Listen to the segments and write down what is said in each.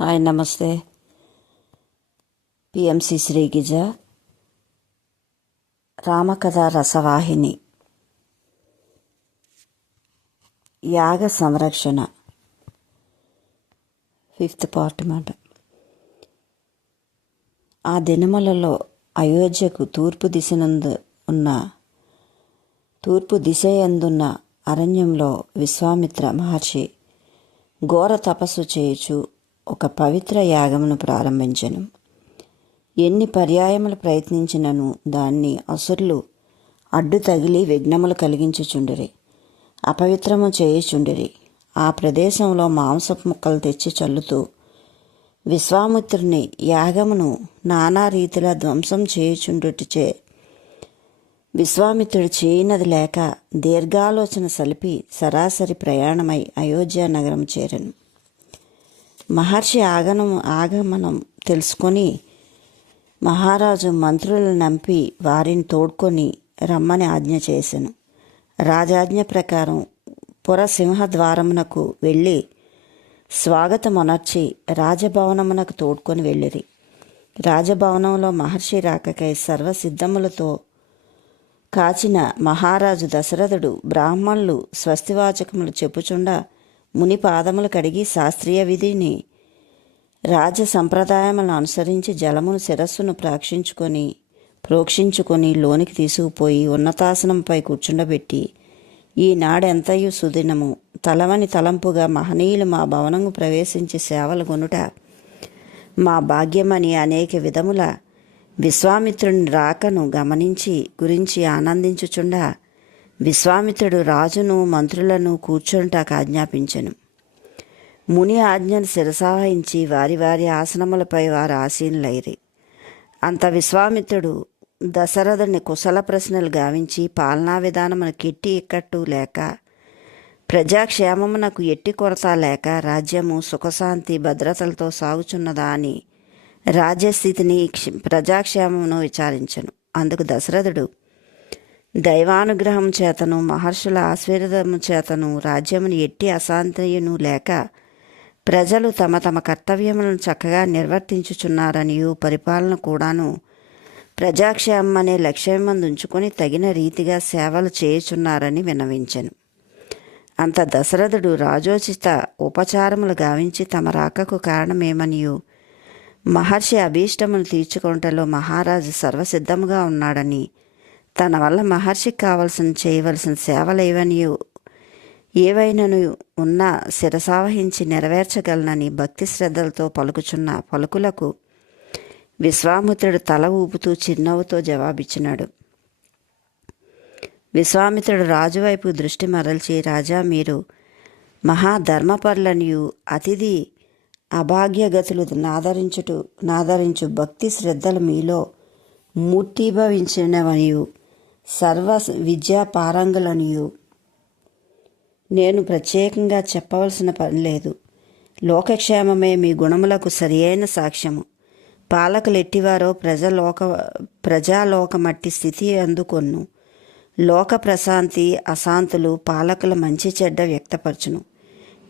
Hi నమస్తే. PMC శ్రీగిజ రామకథ రసవాహిని. యాగ సంరక్షణ. ఫిఫ్త్ పార్ట్ మాట. ఆ దినములలో అయోధ్యకు తూర్పు దిశనందు ఉన్న తూర్పు దిశయందున్న అరణ్యంలో విశ్వామిత్ర మహర్షి ఘోర తపస్సు చేయుచు ఒక పవిత్ర యాగమును ప్రారంభించను. ఎన్ని పర్యాయములు ప్రయత్నించినను దాన్ని అసురులు అడ్డు తగిలి విఘ్నములు కలిగించుచుండిరి అపవిత్రము చేయుచుండిరి. ఆ ప్రదేశంలో మాంసపు ముక్కలు తెచ్చి చల్లుతూ విశ్వామిత్రుని యాగమును నానా రీతిలా ధ్వంసం చేయుచుండుటిచే విశ్వామిత్రుడు చేయనది లేక దీర్ఘాలోచన సలిపి సరాసరి ప్రయాణమై అయోధ్య నగరం చేరను. మహర్షి ఆగనం ఆగమనం తెలుసుకొని మహారాజు మంత్రులను నంపి వారిని తోడ్కొని రమ్మని ఆజ్ఞ చేశాను రాజాజ్ఞ ప్రకారం పురసింహద్వారమునకు వెళ్ళి స్వాగతమునర్చి రాజభవనమునకు తోడ్కొని వెళ్ళిరి. రాజభవనంలో మహర్షి రాకకై సర్వసిద్ధములతో కాచిన మహారాజు దశరథుడు బ్రాహ్మణులు స్వస్తివాచకములు చెప్పుచుండా ముని పాదములు కడిగి శాస్త్రీయ విధిని రాజ సంప్రదాయములను అనుసరించి జలమును శిరస్సును ప్రాక్షించుకొని ప్రోక్షించుకొని లోనికి తీసుకుపోయి ఉన్నతాసనంపై కూర్చుండబెట్టి ఈనాడెంతయు సుదినము తలవని తలంపుగా మహనీయులు మా భవనము ప్రవేశించి సేవలు కొనుట మా భాగ్యమని అనేక విధముల విశ్వామిత్రుని రాకను గమనించి గురించి ఆనందించుచుండా విశ్వామిత్రుడు రాజును మంత్రులను కూర్చుంటాక ఆజ్ఞాపించెను. ముని ఆజ్ఞను శిరసావహించి వారి వారి ఆసనములపై వారు ఆసీనులైరి. అంత విశ్వామిత్రుడు దశరథుని కుశల ప్రశ్నలు గావించి పాలనా విధానమునకు ఎట్టి ఇక్కట్టు లేక ప్రజాక్షేమమునకు ఎట్టి కొరత లేక రాజ్యము సుఖశాంతి భద్రతలతో సాగుచున్నదా అని రాజ్యస్థితిని ప్రజాక్షేమమును విచారించను. అందుకు దశరథుడు దైవానుగ్రహం చేతను మహర్షుల ఆశీర్వదము చేతను రాజ్యమును ఎట్టి అశాంతియును లేక ప్రజలు తమ తమ కర్తవ్యములను చక్కగా నిర్వర్తించుచున్నారనియు పరిపాలన కూడాను ప్రజాక్షేమం అనే లక్ష్యమందు ఉంచుకొని తగిన రీతిగా సేవలు చేయుచున్నారని విన్నవించెను అంత దశరథుడు రాజోచిత ఉపచారములు గావించి తమ రాకకు కారణమేమనియు మహర్షి అభీష్టమును తీర్చుకుంటలో మహారాజు సర్వసిద్ధముగా ఉన్నాడని తన వల్ల మహర్షికి కావలసిన చేయవలసిన సేవలేవనియు ఏవైనను ఉన్నా శిరసావహించి నెరవేర్చగలనని భక్తి శ్రద్ధలతో పలుకుచున్న పలుకులకు విశ్వామిత్రుడు తల ఊపుతూ చిరునవ్వుతో జవాబిచ్చినాడు. విశ్వామిత్రుడు రాజువైపు దృష్టి మరల్చి రాజా మీరు మహాధర్మపరులనియు అతిథి అభాగ్యగతులు నాదరించుటు నాదరించు భక్తి శ్రద్ధలు మీలో మూర్తిభవించినవనియు సర్వ విద్యా పారంగులనియు. నేను ప్రత్యేకంగా చెప్పవలసిన పని లేదు. లోకక్షేమమే మీ గుణములకు సరియైన సాక్ష్యము. పాలకులు ఎట్టివారో ప్రజలోక ప్రజాలోకమట్టి స్థితి అందుకొన్ను. లోక ప్రశాంతి అశాంతులు పాలకుల మంచి చెడ్డ వ్యక్తపరచును.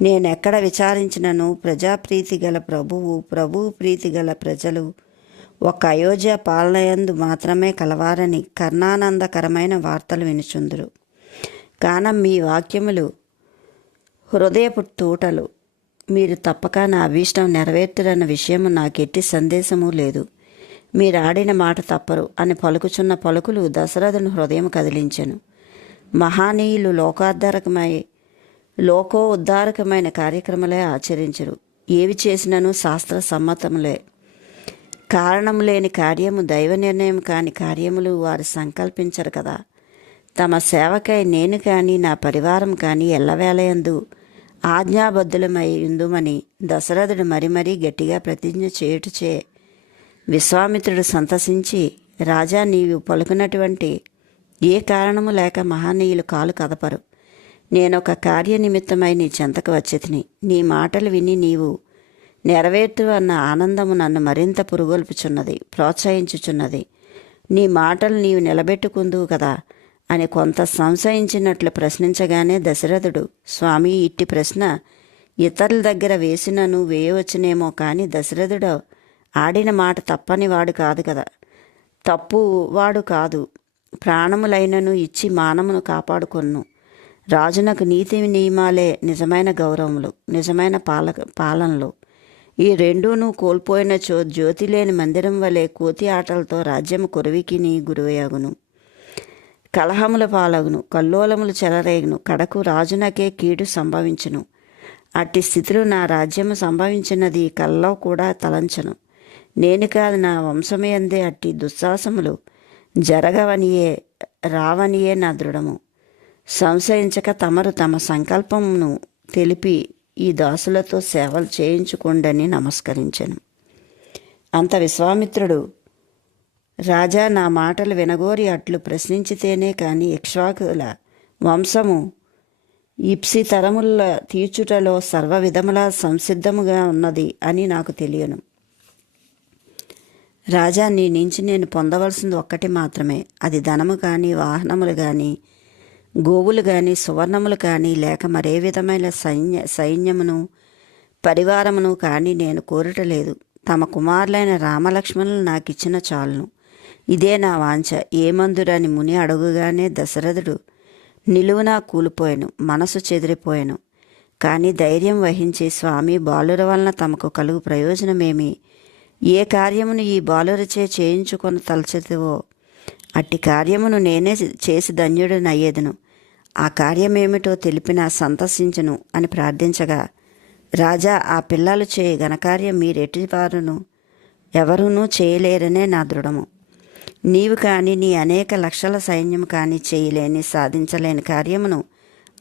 నేనెక్కడ విచారించినను? ప్రజాప్రీతి గల ప్రభువు ప్రభువు ప్రీతి గల ప్రజలు ఒక అయోధ్య పాలనయందు మాత్రమే కలవారని కర్ణానందకరమైన వార్తలు వినుచుందురు. కాన మీ వాక్యములు హృదయపు తూటలు మీరు తప్పక నా అభీష్టం నెరవేర్తురన్న విషయము నాకెట్టి సందేశము లేదు. మీరు ఆడిన మాట తప్పరు అని పలుకుచున్న పలుకులు దశరథుని హృదయం కదిలించెను. మహానీయులు లోకాధారకమై లోకో ఉద్ధారకమైన కార్యక్రమాలే ఆచరించరు. ఏవి చేసినను శాస్త్ర సమ్మతములే. కారణం లేని కార్యము దైవ నిర్ణయం కాని కార్యములు వారు సంకల్పించరు కదా. తమ సేవకై నేను కానీ నా పరివారం కానీ ఎల్లవేళయందు ఆజ్ఞాబద్ధులమై ఉందుమని దశరథుడు మరి మరీ గట్టిగా ప్రతిజ్ఞ చేయుటచే విశ్వామిత్రుడు సంతసించి రాజా నీవు పలుకున్నటువంటి ఏ కారణము లేక మహానీయులు కాలు కదపరు. నేనొక కార్యనిమిత్తమై నీ చెంతకు వచ్చేతిని. నీ మాటలు విని నీవు నెరవేర్తు అన్న ఆనందము నన్ను మరింత పురుగొల్పుచున్నది ప్రోత్సహించుచున్నది. నీ మాటలు నీవు నిలబెట్టుకుందువు కదా అని కొంత సంశయించినట్లు ప్రశ్నించగానే దశరథుడు స్వామి ఇట్టి ప్రశ్న ఇతరుల దగ్గర వేసినను వేయవచ్చునేమో కానీ దశరథుడు ఆడిన మాట తప్పని వాడు కాదు కదా. తప్పు వాడు కాదు. ప్రాణములైనను ఇచ్చి మానమును కాపాడుకొన్ను. రాజునకు నీతి నియమాలే నిజమైన గౌరవములు నిజమైన పాలక పాలనలు. ఈ రెండూను కోల్పోయిన చో జ్యోతి లేని మందిరం వలె కోతి ఆటలతో రాజ్యము కురవికిని గురువయాగును కలహముల పాలగును కల్లోలములు చెలరేగును కడకు రాజునకే కీడు సంభవించును. అట్టి స్థితిలో నా రాజ్యము సంభవించినది కల్లో కూడా తలంచను. నేను కాదు నా వంశమే అందే అట్టి దుస్సాహసములు. జరగవనియే రావనియే నా దృఢము. సంశయించక తమరు తమ సంకల్పమును తెలిపి ఈ దాసులతో సేవలు చేయించుకోండని నమస్కరించాను. అంత విశ్వామిత్రుడు రాజా నా మాటలు వినగోరి అట్లు ప్రశ్నించితేనే కాని ఇక్ష్వాకుల వంశము ఇప్సి తరముల తీర్చుటలో సర్వ విధములా సంసిద్ధముగా ఉన్నది అని నాకు తెలియను. రాజా నీ నుంచి నేను పొందవలసింది ఒక్కటి మాత్రమే. అది ధనము కానీ వాహనములు కానీ గోవులు కానీ సువర్ణములు కానీ లేక మరే విధమైన సైన్య సైన్యమును పరివారమును కానీ నేను కోరటలేదు. తమ కుమారులైన రామలక్ష్మణులు నాకు ఇచ్చిన చాలును. ఇదే నా వాంఛ. ఏమందురని ముని అడుగుగానే దశరథుడు నిలువునా కూలిపోయాను మనసు చెదిరిపోయాను. కానీ ధైర్యం వహించి స్వామి బాలుర వలన తమకు కలుగు ప్రయోజనమేమి? ఏ కార్యమును ఈ బాలురచే చేయించుకొని తలచెతివో అట్టి కార్యమును నేనే చేసి ధన్యుడనయ్యేదను. ఆ కార్యమేమిటో తెలిపిన సంతసించను అని ప్రార్థించగా రాజా ఆ పిల్లలు చేయ ఘనకార్యం మీరెటివారును ఎవరునూ చేయలేరనే నా దృఢము. నీవు కానీ నీ అనేక లక్షల సైన్యం కానీ చేయలేని సాధించలేని కార్యమును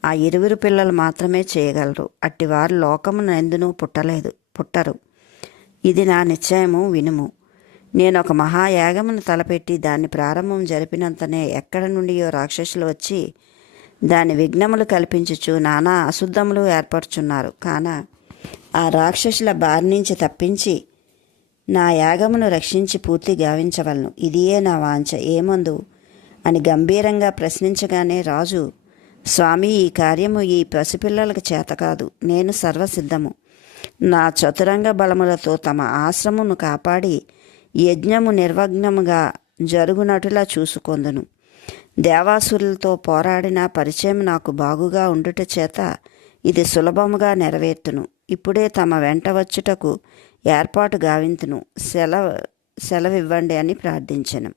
ఆ ఇరువురు పిల్లలు మాత్రమే చేయగలరు. అట్టివారు లోకమును ఎందునూ పుట్టలేదు పుట్టరు. ఇది నా నిశ్చయము వినుము. నేను ఒక మహాయాగమును తలపెట్టి దాన్ని ప్రారంభం జరిపినంతనే ఎక్కడి నుండియో రాక్షసులు వచ్చి దాని విఘ్నములు కల్పించుచు నానా అశుద్ధములు ఏర్పరుచున్నారు. కాన ఆ రాక్షసుల బారి నుంచి తప్పించి నా యాగమును రక్షించి పూర్తి గావించవలను. ఇదియే నా వాంఛ. ఏమందు? అని గంభీరంగా ప్రశ్నించగానే రాజు స్వామి ఈ కార్యము ఈ పసిపిల్లలకు చేత కాదు. నేను సర్వసిద్ధము. నా చతురంగ బలములతో తమ ఆశ్రమును కాపాడి యజ్ఞము నిర్వగ్నముగా జరుగునటులా చూసుకొందును. దేవాసురులతో పోరాడిన పరిచయం నాకు బాగుగా ఉండుట చేత ఇది సులభముగా నెరవేర్తును. ఇప్పుడే తమ వెంట వచ్చుటకు ఏర్పాటు గావింతును. సెలవు సెలవివ్వండి అని ప్రార్థించను.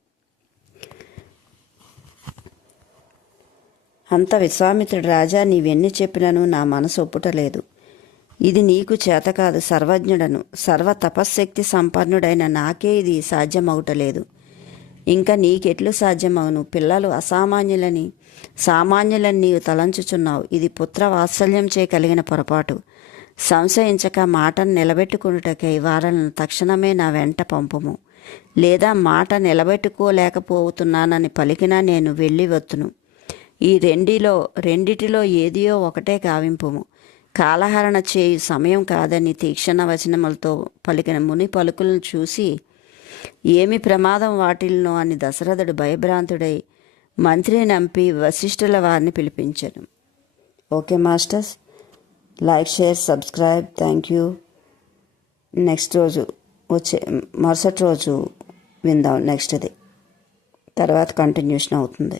అంత విశ్వామిత్రుడు రాజా నీవెన్ని చెప్పినను నా మనసు ఒప్పుటలేదు. ఇది నీకు చేత కాదు సర్వజ్ఞుడను. సర్వ తపశ్శక్తి సంపన్నుడైన నాకే ఇది సాధ్యమవుటలేదు ఇంకా నీకెట్లు సాధ్యమవును పిల్లలు అసామాన్యులని సామాన్యులని నీవు తలంచుచున్నావు. ఇది పుత్ర వాత్సల్యం చే కలిగిన పొరపాటు. సంశయించక మాటను నిలబెట్టుకున్నటకై వారలను తక్షణమే నా వెంట పంపుము. లేదా మాట నిలబెట్టుకోలేకపోతున్నానని పలికినా నేను వెళ్ళి వత్తును. ఈ రెండిలో రెండిటిలో ఏదియో ఒకటే కావింపుము కాలహరణ చేయు సమయం కాదని తీక్షణ వచనములతో పలికిన ముని పలుకులను చూసి ఏమి ప్రమాదం వాటిల్నో అని దశరథుడు భయభ్రాంతుడై మంత్రిని నంపి వశిష్ఠుల వారిని పిలిపించాను. Okay masters. Like share subscribe. Thank you. Next రోజు వచ్చే మరుసటి రోజు విందాం నెక్స్ట్ది తర్వాత కంటిన్యూషన్ అవుతుంది.